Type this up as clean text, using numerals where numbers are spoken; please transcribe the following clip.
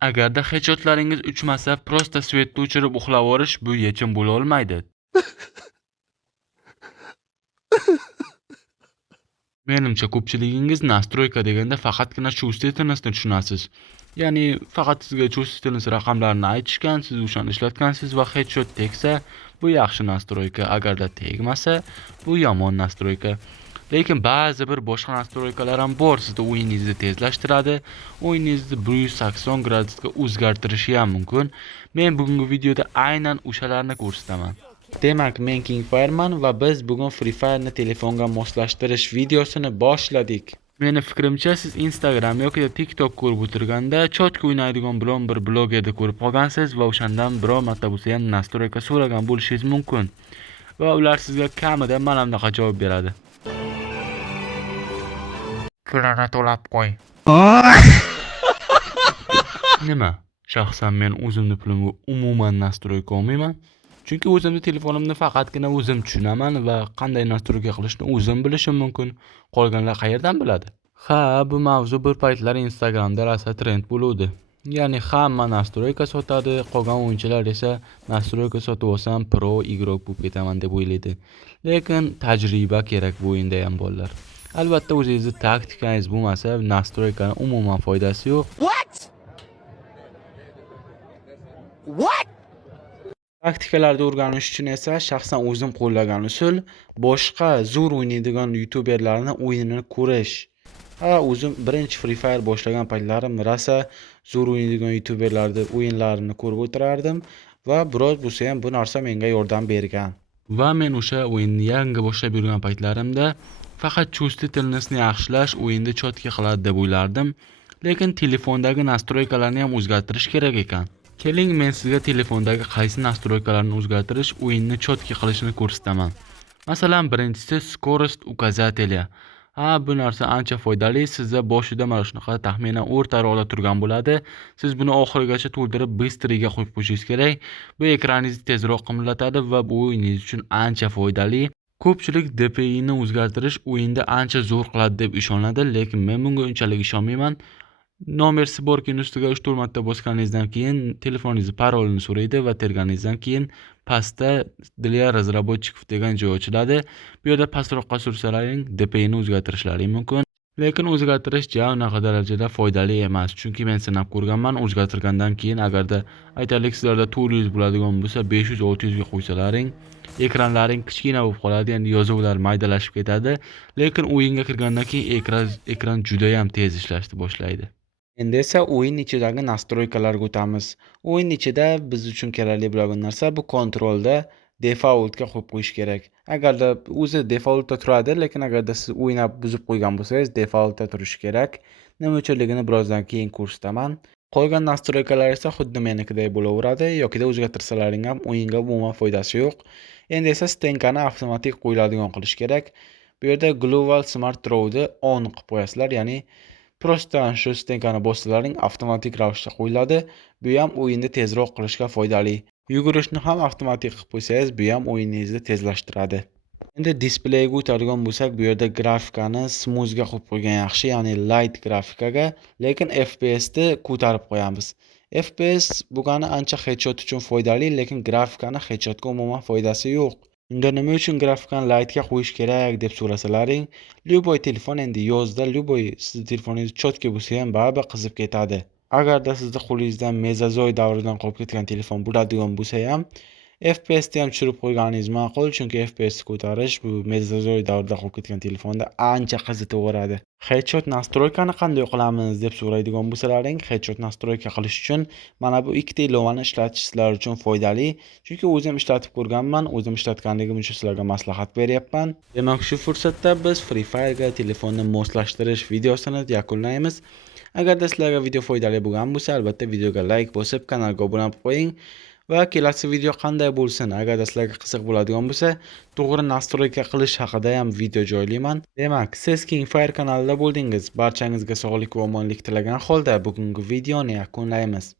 Agarda headshotlaringiz uchmasa, prosta svetni o'chirib uxlavorish bu yechim bo'la olmaydi. Menimcha ko'pchiligingiz nastroyka deganda faqatgina chustительностьni tushunasiz. Ya'ni faqat sizga chustительность raqamlarini aytishgan, siz o'shani ishlatgansiz va headshot tegsa, bu yaxshi nastroyka. Agarda tegmasa, bu yomon nastroyka. Lekin ba'zi bir boshqa nastroykalar ham bor, sizda o'yiningizni tezlashtiradi, o'yiningizni 180 gradusga o'zgartirishi ham mumkin. Men bugungi videoda aynan o'shalarni ko'rsataman. Demak, men King Fireman va biz bugun Free Fire'ni telefonga moslashtirish videosini boshladik. Meni fikrimcha, siz Instagram yoki TikTok ko'rib o'tirganda chotka o'ynaydigan biron bir blogerni ko'rib qolgansiz va o'shandan biror marta bo'lsa ham nastroyka so'ragan bo'lishingiz mumkin. Va ular sizga kamida mana bunaqa javob beradi. Pulini to'lab qo'y. Nima? Shaxsan men o'zimni pulimga umuman nastroyka olmayman. Chunki o'zimni telefonimni faqatgina o'zim tushunaman va qanday nastroyka qilishni o'zim bilishim mumkin. Qolganlar qayerdan biladi? Ha, bu mavzu bir paytlar Instagramda rosa trend bo'ldi. Ya'ni hamma nastroyka sotadi, qolgan o'yinchilar esa nastroyka sotib olsam pro igrok bo'lib ketaman deb o'ylaydi. Lekin tajriba kerak bu o'yinda ham bolalar. Albatta o'zingizni taktikangiz bo'lmasa, nastroykani umuman foydasi yo'q. What? Taktikalarni o'rganish uchun esa shaxsan o'zim qo'llagan usul boshqa zo'r o'ynaydigan youtuberlarni o'yinini ko'rish. O'zim birinchi Free Fire boshlagan paytlarim rosa zo'r o'ynaydigan youtuberlarni o'yinlarini ko'rib o'tirardim va biroz bo'lsa ham bu narsa menga yordam bergan. Va men o'sha o'yinni yangi boshlab yurgan paytlarimda faqat chustительностьni yaxshilash o'yinni chotka qiladi deb o'ylardim, lekin telefondagi nastroykalarni ham o'zgartirish kerak ekan. Keling, men sizga telefondagi qaysi nastroykalarni o'zgartirish o'yinni chotka qilishini ko'rsataman. Masalan, birinchisi skorost ukazatelya. Bu narsa ancha foydali. Sizda boshida mana shunaqa taxminan o'rta aralashda turgan bo'ladi. Siz buni oxirigacha to'ldirib bistriga qo'yib qo'yishingiz kerak. Bu ekraningizni tezroq qimlatadi va bu o'yiningiz uchun ancha foydali. Ko'pchilik DPI ni o'zgartirish o'yinda ancha zo'r qiladi deb ishonadi, lekin men bunga unchalik ishonmayman. Nomersi bor keyin ustiga 3-4 marta bosganingizdan keyin telefoningizni parolini so'raydi va terganingizdan keyin pastda для разработчиков degan joy ochiladi. Bu yerda pastroqqa sursalaring DPI ni o'zgartirishlaring mumkin. Lekin o'zgartirish unaqa darajada foydali emas, chunki men sinab ko'rganman. O'zgartirgandan keyin agarda aytaylik sizlarda 400 bo'ladigan bo'lsa 500-600 ga qo'ysalaring, ekranlaring kichkina bo'lib qoladi, ya'ni yozuvlar maydalashib ketadi, lekin o'yinga kirgandan keyin ekran juda ham tez ishlashni boshlaydi. Endi esa o'yin ichidagi nastroykalarga o'tamiz. O'yin ichida biz uchun kerakli bo'lgan narsa bu kontrolda defaultga qo'yib qo'yish kerak. Agarda o'zi defaultda turadi, lekin agarda siz o'ynab buzib qo'ygan bo'lsangiz defaultda turishi kerak. Nima uchunligini birozdan keyin ko'rsataman. Qolgan nastroykalar esa xuddi menikidek bo'laveradi, yokida o'zgartirsalaring ham o'yinga umuman foydasi yo'q. Endi esa stenkani avtomatik qo'yiladigan qilish kerak. Bu yerda Global Smart Throw'ni on qilib qo'yasizlar, ya'ni prosta shu stenkani bossalaring avtomatik ravishda qo'yiladi. Bu ham o'yinni tezroq qilishga foydali. Yugurishni ham avtomatik qilib qo'ysangiz, bu ham o'yiningizni tezlashtiradi. Endi displeyga o'tadigan bo'lsak, bu yerda grafikani smoothga qo'yib qo'ygan yaxshi, ya'ni light grafikaga, lekin FPS ni ko'tarib qo'yamiz. FPS bo'lgani ancha headshot uchun foydali, lekin grafikani headshotga umuman foydasi yo'q. Unda nima uchun grafikani lightga qo'yish kerak deb so'rasalaring, любой telefon endi yozda любой sizni telefoningiz chotka bo'lsa ham baribir qizib ketadi. Agarda sizni qo'lingizdan mezozoy davridan qolib ketgan telefon bo'ladigan bo'lsa ham, FPS ni ham tushirib qo'yganingiz ma'qul, chunki FPS ko'tarish bu mezozoy davrida qolib ketgan telefonda ancha qizitaveradi. Headshot nastroykani qanday qilamiz deb so'raydigan bo'lsalaring, headshot nastroyka qilish uchun mana bu ikkita ilovani ishlatish sizlar uchun foydali, chunki o'zim ishlatib ko'rganman, o'zim ishlatganligim uchun sizlarga maslahat beryapman. Demak, shu fursatda biz Free Fire ga telefonni moslashtirish videosini yakunlaymiz. Agarda sizlarga video foydali bo'lgan bo'lsa, albatta videoga like bosib, kanalga obuna bo'lib qo'ying. Va kelasi video qanday bo'lsin, agarda sizlarga qiziq bo'ladigan bo'lsa, to'g'ri nastroyka qilish haqida ham video joylayman. Demak, siz King Fire kanalida bo'ldingiz. Barchangizga sog'lik va omonlik tilagan holda bugungi videoni yakunlaymiz.